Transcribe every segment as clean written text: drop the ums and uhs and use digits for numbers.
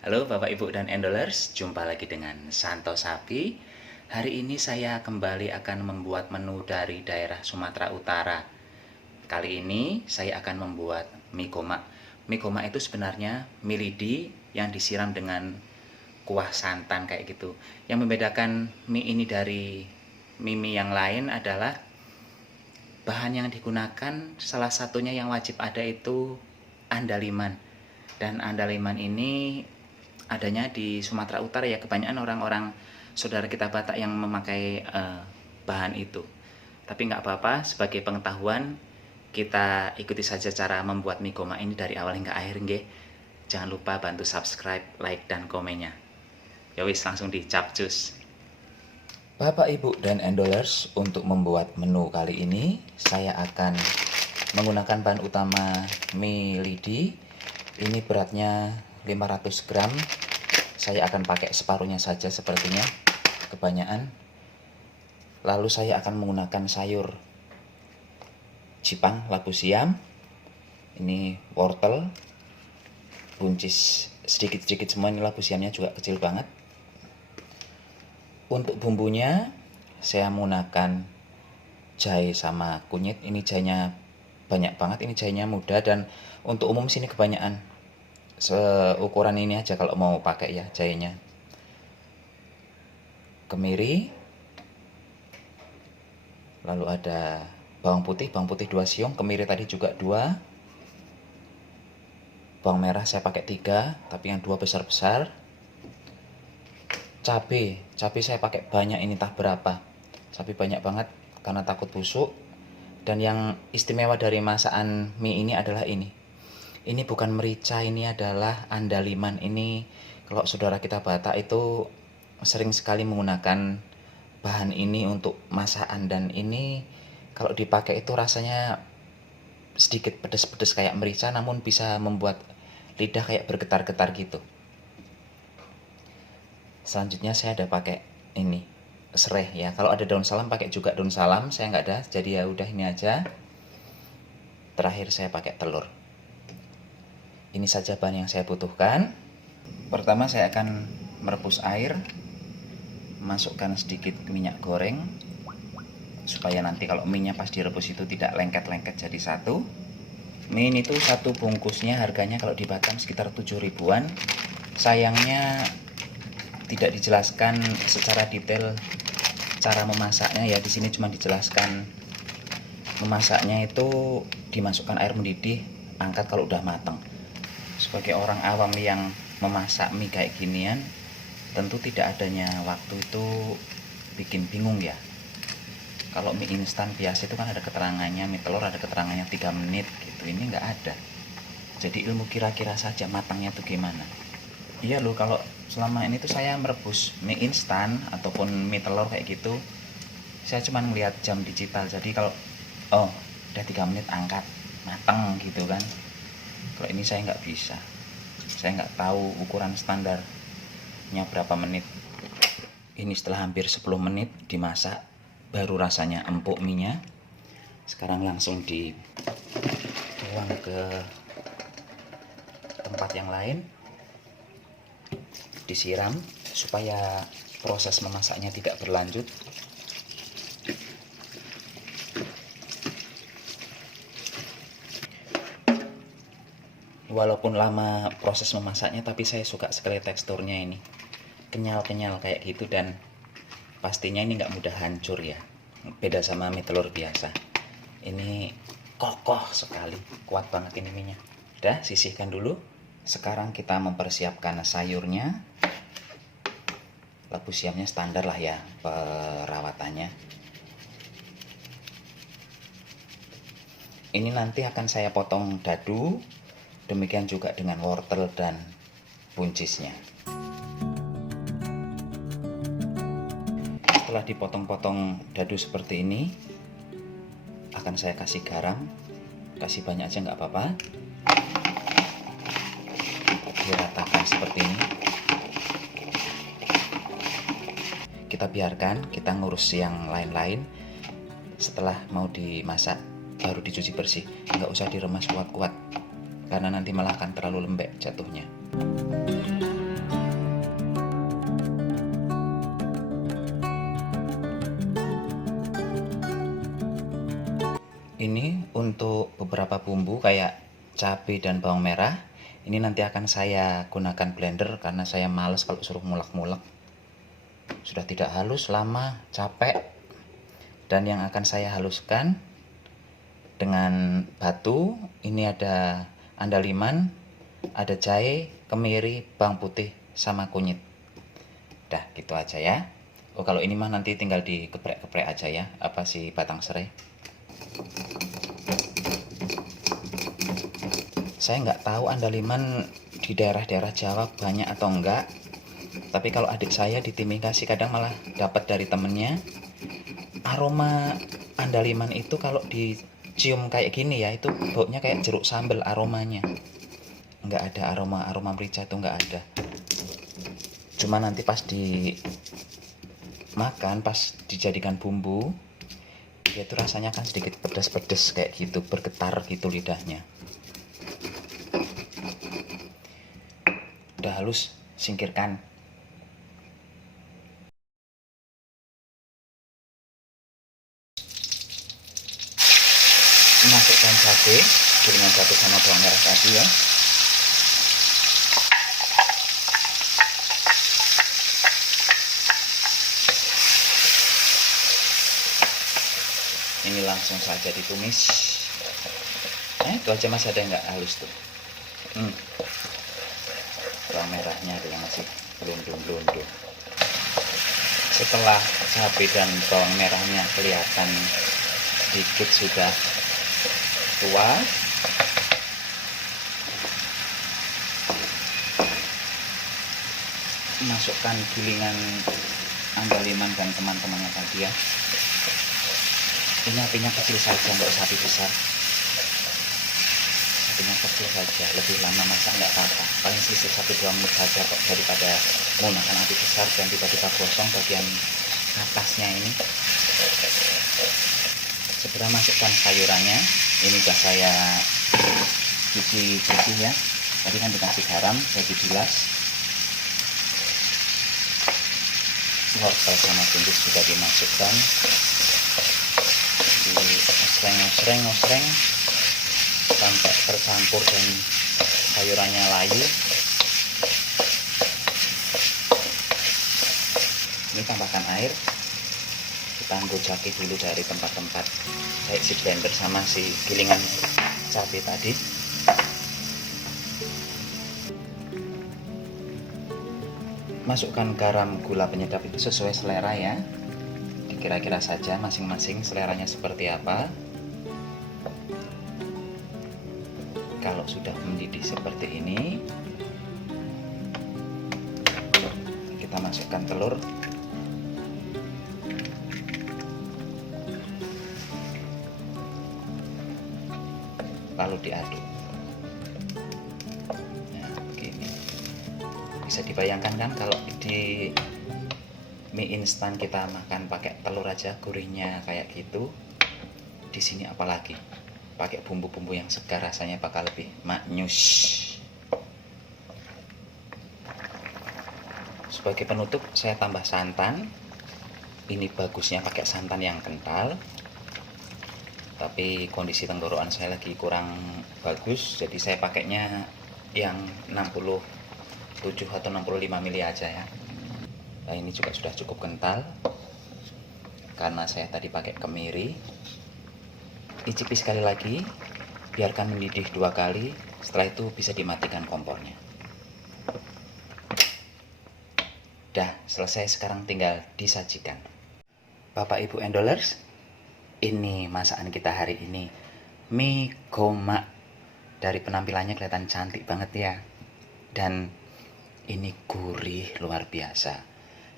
Halo Bapak Ibu dan Endolers, jumpa lagi dengan Santo Sapi. Hari ini saya kembali akan membuat menu dari daerah Sumatera Utara. Kali ini saya akan membuat mie koma. Mie koma itu sebenarnya mie lidi yang disiram dengan kuah santan kayak gitu. Yang membedakan mie ini dari mie yang lain adalah bahan yang digunakan, salah satunya yang wajib ada itu andaliman. Dan andaliman ini adanya di Sumatera Utara ya, kebanyakan orang-orang saudara kita Batak yang memakai bahan itu. Tapi nggak apa-apa, sebagai pengetahuan kita ikuti saja cara membuat mie koma ini dari awal hingga akhir nggih. Jangan lupa bantu subscribe, like, dan komennya. Ya wis, langsung dicapcus. Bapak, Ibu, dan Endolers, untuk membuat menu kali ini saya akan menggunakan bahan utama mie lidi. Ini beratnya 500 gram. Saya akan pakai separuhnya saja sepertinya, kebanyakan. Lalu saya akan menggunakan sayur cipang, labu siam. Ini wortel, buncis sedikit-sedikit semua. Ini labu siamnya juga kecil banget. Untuk bumbunya saya menggunakan jahe sama kunyit. Ini jahenya banyak banget, ini jahenya muda, dan untuk umum sini kebanyakan seukuran ini aja kalau mau pakai ya jahenya. Kemiri, lalu ada bawang putih 2 siung, kemiri tadi juga 2. Bawang merah saya pakai 3, tapi yang 2 besar-besar. Cabai saya pakai banyak, ini entah berapa. Cabai banyak banget karena takut busuk. Dan yang istimewa dari masakan mie ini adalah ini. Ini bukan merica, ini adalah andaliman. Ini kalau saudara kita Batak itu sering sekali menggunakan bahan ini untuk masakan, dan ini kalau dipakai itu rasanya sedikit pedas-pedas kayak merica, namun bisa membuat lidah kayak bergetar-getar gitu. Selanjutnya saya ada pakai ini serai ya. Kalau ada daun salam pakai juga daun salam, saya nggak ada, jadi ya udah ini aja. Terakhir saya pakai telur. Ini saja bahan yang saya butuhkan. Pertama saya akan merebus air, masukkan sedikit minyak goreng supaya nanti kalau mie nya pas direbus itu tidak lengket-lengket jadi satu. Mie ini tuh satu bungkusnya harganya kalau di Batam sekitar 7 ribuan. Sayangnya tidak dijelaskan secara detail cara memasaknya ya. Di sini cuma dijelaskan memasaknya itu dimasukkan air mendidih, angkat kalau udah matang. Sebagai orang awam yang memasak mie kayak ginian, tentu tidak adanya waktu itu bikin bingung ya. Kalau mie instan biasa itu kan ada keterangannya, mie telur ada keterangannya 3 menit gitu. Ini nggak ada. Jadi ilmu kira-kira saja matangnya tuh gimana. Iya loh, kalau selama ini tuh saya merebus mie instan ataupun mie telur kayak gitu, saya cuma melihat jam digital. Jadi kalau udah 3 menit angkat matang gitu kan. Kalau ini saya nggak bisa, saya nggak tahu ukuran standarnya berapa menit. Ini setelah hampir 10 menit dimasak, baru rasanya empuk mie nya. Sekarang langsung dituang ke tempat yang lain, disiram supaya proses memasaknya tidak berlanjut. Walaupun lama proses memasaknya, tapi saya suka sekali teksturnya ini, kenyal-kenyal kayak gitu, dan pastinya ini nggak mudah hancur ya, beda sama mie telur biasa. Ini kokoh sekali, kuat banget ini minyak. Udah, sisihkan dulu. Sekarang kita mempersiapkan sayurnya. Labu siamnya standar lah ya perawatannya. Ini nanti akan saya potong dadu, demikian juga dengan wortel dan buncisnya. Setelah dipotong-potong dadu seperti ini, akan saya kasih garam. Kasih banyak aja nggak apa-apa. Diratakan seperti ini. Kita biarkan, kita ngurus yang lain-lain. Setelah mau dimasak baru dicuci bersih, nggak usah diremas kuat-kuat karena nanti malah akan terlalu lembek jatuhnya. Ini untuk beberapa bumbu kayak cabai dan bawang merah. Ini nanti akan saya gunakan blender karena saya males kalau suruh mulek-mulek. Sudah tidak halus, lama, capek. Dan yang akan saya haluskan dengan batu, ini ada andaliman, ada jahe, kemiri, bawang putih, sama kunyit. Dah gitu aja ya. Oh kalau ini mah nanti tinggal dikeprek-keprek aja ya, apa si batang serai. Saya nggak tahu andaliman di daerah-daerah Jawa banyak atau enggak. Tapi kalau adik saya di Timika kadang malah dapat dari temennya. Aroma andaliman itu kalau dicium kayak gini ya, itu baunya kayak jeruk sambal aromanya. Nggak ada aroma merica, itu nggak ada. Cuma nanti pas dimakan, pas dijadikan bumbu, dia tuh rasanya kan sedikit pedas-pedas kayak gitu, bergetar gitu lidahnya. Udah halus, singkirkan. Masukkan cabai, gilingan cabai sama bawang merah tadi ya. Ini langsung saja ditumis. Itu aja masih ada yang nggak halus tuh. Bawang merahnya ada yang masih belundung-belundung. Setelah cabai dan bawang merahnya kelihatan sedikit sudah tua, masukkan gilingan andaliman dan teman-temannya tadi ya. Ini apinya kecil saja, nggak usah api besar. Apinya kecil saja, lebih lama masak nggak apa-apa, paling selisih 1-2 menit saja kok, daripada menggunakan api besar dan tiba-tiba gosong bagian atasnya ini. Segera masukkan sayurannya. Ini sudah saya cuci ya, tadi kan dikasih garam, saya dibilas. Wortel sama buncis juga dimasukkan, osreng sampai tercampur dan sayurannya layu. Ini tambahkan air, kita gojaki dulu dari tempat-tempat kayak si blender sama si gilingan cabai tadi. Masukkan garam, gula, penyedap itu sesuai selera ya, kira-kira saja masing-masing seleranya seperti apa. Kalau sudah mendidih seperti ini, kita masukkan telur. Lalu diaduk. Nah, begini. Bisa dibayangkan kan kalau di mie instan kita makan pakai telur aja gurihnya kayak gitu. Di sini apalagi pakai bumbu-bumbu yang segar, rasanya bakal lebih maknyus. Sebagai penutup saya tambah santan. Ini bagusnya pakai santan yang kental, tapi kondisi tenggorokan saya lagi kurang bagus, jadi saya pakainya yang 67 atau 65 mili aja ya. Nah ini juga sudah cukup kental karena saya tadi pakai kemiri. Icipi sekali lagi, biarkan mendidih 2 kali, setelah itu bisa dimatikan kompornya. Dah selesai, sekarang tinggal disajikan. Bapak Ibu Endolers, ini masakan kita hari ini, mie gomak. Dari penampilannya kelihatan cantik banget ya, dan ini gurih luar biasa.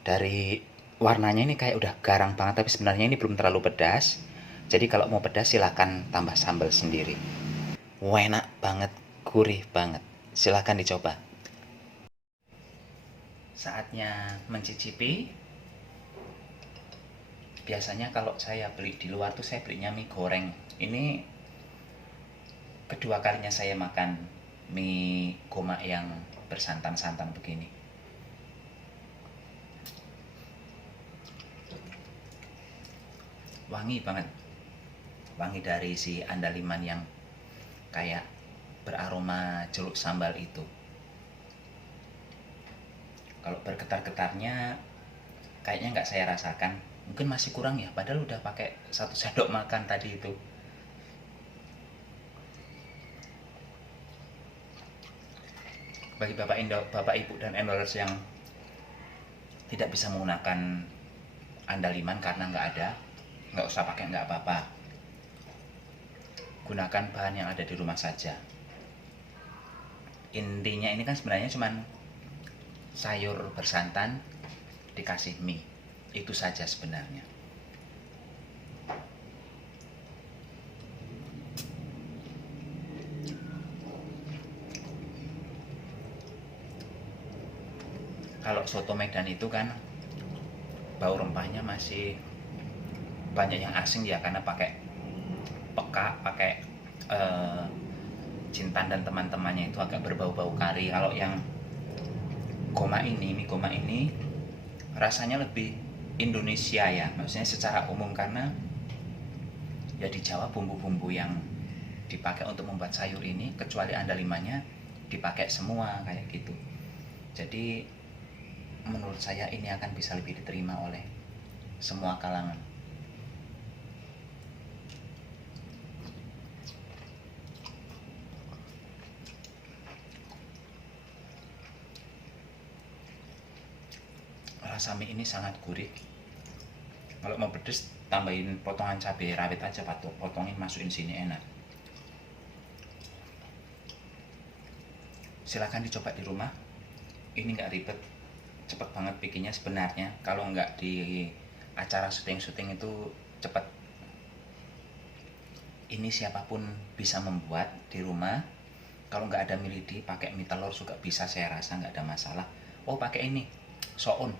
Dari warnanya ini kayak udah garang banget, tapi sebenarnya ini belum terlalu pedas. Jadi kalau mau pedas silahkan tambah sambal sendiri. Enak banget, gurih banget, silahkan dicoba. Saatnya mencicipi. Biasanya kalau saya beli di luar tuh saya belinya mie goreng. Ini kedua kalinya saya makan mie gomak yang bersantan-santan begini. Wangi banget, wangi dari si andaliman yang kayak beraroma jeruk sambal itu. Kalau bergetar-getarnya kayaknya nggak saya rasakan, mungkin masih kurang ya, padahal udah pakai 1 sendok makan tadi itu. Bagi bapak ibu dan endorers yang tidak bisa menggunakan andaliman karena nggak usah pakai, nggak apa-apa. Gunakan bahan yang ada di rumah saja. Intinya ini kan sebenarnya cuman sayur bersantan dikasih mie, itu saja sebenarnya. Kalau soto Medan itu kan bau rempahnya masih banyak yang asing ya, karena pakai peka, pakai jintan dan teman-temannya itu agak berbau-bau kari. Kalau yang mie goma ini rasanya lebih Indonesia ya, maksudnya secara umum, karena ya di Jawa bumbu-bumbu yang dipakai untuk membuat sayur ini kecuali andalimannya dipakai semua kayak gitu. Jadi menurut saya ini akan bisa lebih diterima oleh semua kalangan. Rasa mie ini sangat gurih. Kalau mau pedes tambahin potongan cabai rawit aja, potongin masukin sini, enak. Silahkan dicoba di rumah, ini nggak ribet, cepet banget bikinnya sebenarnya. Kalau nggak di acara syuting itu cepet. Ini siapapun bisa membuat di rumah. Kalau nggak ada mie lidi, pakai mie telur juga bisa, saya rasa nggak ada masalah. Oh, pakai ini soun,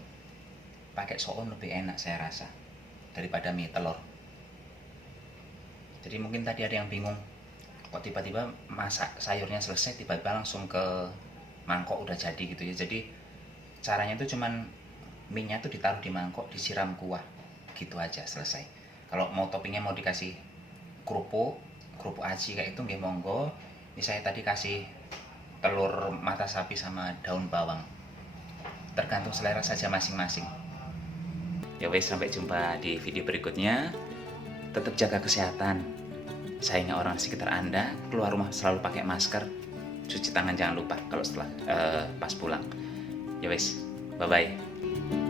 pakai soun lebih enak saya rasa daripada mie telur. Jadi mungkin tadi ada yang bingung, kok tiba-tiba masak sayurnya selesai tiba-tiba langsung ke mangkok udah jadi gitu ya. Jadi caranya itu cuman minyak tuh ditaruh di mangkok, disiram kuah gitu aja, selesai. Kalau mau toppingnya mau dikasih kerupuk aci kayak itu nggih monggo. Ini saya tadi kasih telur mata sapi sama daun bawang, tergantung selera saja masing-masing. Ya wes, sampai jumpa di video berikutnya. Tetap jaga kesehatan, sayangi orang sekitar Anda, keluar rumah selalu pakai masker, cuci tangan jangan lupa kalau setelah pas pulang. Ya wes, bye bye.